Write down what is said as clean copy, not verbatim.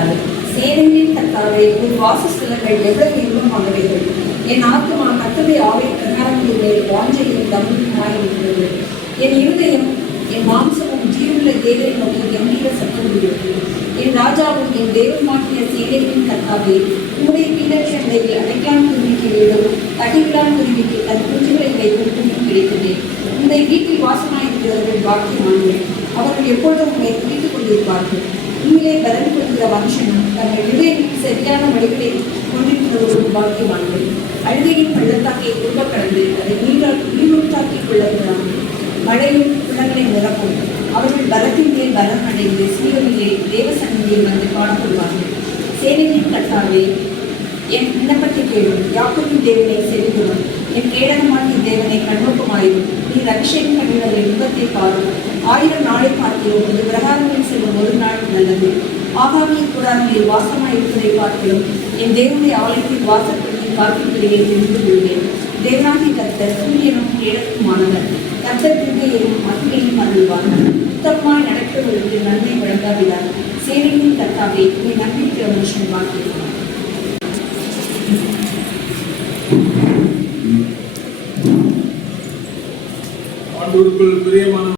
14. சேனைகளின் கர்த்தாவே, உன் வாசஸ்தலங்கள் எவ்வளவு இன்பமானவைகள்! என் ஆத்துமா கர்த்தருடைய ஆவின் பிரகாரங்களின் மேல் வாஞ்சையும் தம்புமாயிருக்கிறது. என் இருதயம் என் மாம்சமும் ஜீவனுள்ள தேவனை நோக்கி கம்பீர சத்தமிடுகிறது. என் ராஜாவும் என் தேவமாகிய சேனைகளின் கர்த்தாவே, உம்முடைய பீடச்சண்டையில் அடைக்கலான் குருவிக்கு வீடும் கட்டிவிழான் குருவிக்கு தன் குஞ்சுகளை வைக்கும் துணியும் கிடைத்தது. உன்னுடைய வீட்டில் வாசமாயிருக்கிறவர்கள் பாக்கியமானவர்கள், அவர்கள் எப்பொழுதும் உண்மை துடித்துக் கொண்டிருப்பார்கள். உண்மையை பலன் கொள்கிற மனுஷனும் தங்கள் இதயத்தில் சரியான வழிகளை கொண்டிருக்கிறவர்களும் பாக்கியமானவர்கள். அழுகையின் பள்ளத்தாக்கை திரும்ப கடந்து அதை நீரூற்றாக்கிக் கொள்ளக்கூடாது. மழையும் குளங்களை நிரப்பும். அவர்கள் பலத்தின் மேல் பலம் அடைந்து சீரவிலே தேவ சந்நிதியில் வந்து காணப்படுவார்கள். சேனையின் கர்த்தாவே, என் விண்ணப்பத்தை கேளும். யாக்கோபின் தேவனை செவிகொள்ளும். என் கேடகமாகிய தேவனை கண்ணோக்கமாயிரும். நீர் அபிஷேகம் பண்ணினவரின் இன்பத்தை பாரும். 1000 நாளை பார்க்கிறோம். இது பிரகாரங்களில் செல்லும் ஒரு நாள் நல்லது. ஆகாமியின் கூடாரங்களில் வாசமாயிருப்பதை பார்க்கிறோம். என் தேவனுடைய ஆலயத்தில் வாசற்படியில் காக்கின்றதையை தெரிந்து கொள்வேன். தேவனாகிய கர்த்தர் சூரியனும் கேடகமானவர். கர்த்தர் கிருபையையும் மகிமையும் அருள்வார். உத்தமமாய் நடக்கிறவர்களுக்கு நன்மை வழங்காவிடார். சேனைகளின் கர்த்தாவே, நீ நம்பியிருக்கிற மனுஷன் வாழ்க்கிறார். ஆண்டவருக்குள் பிரியமான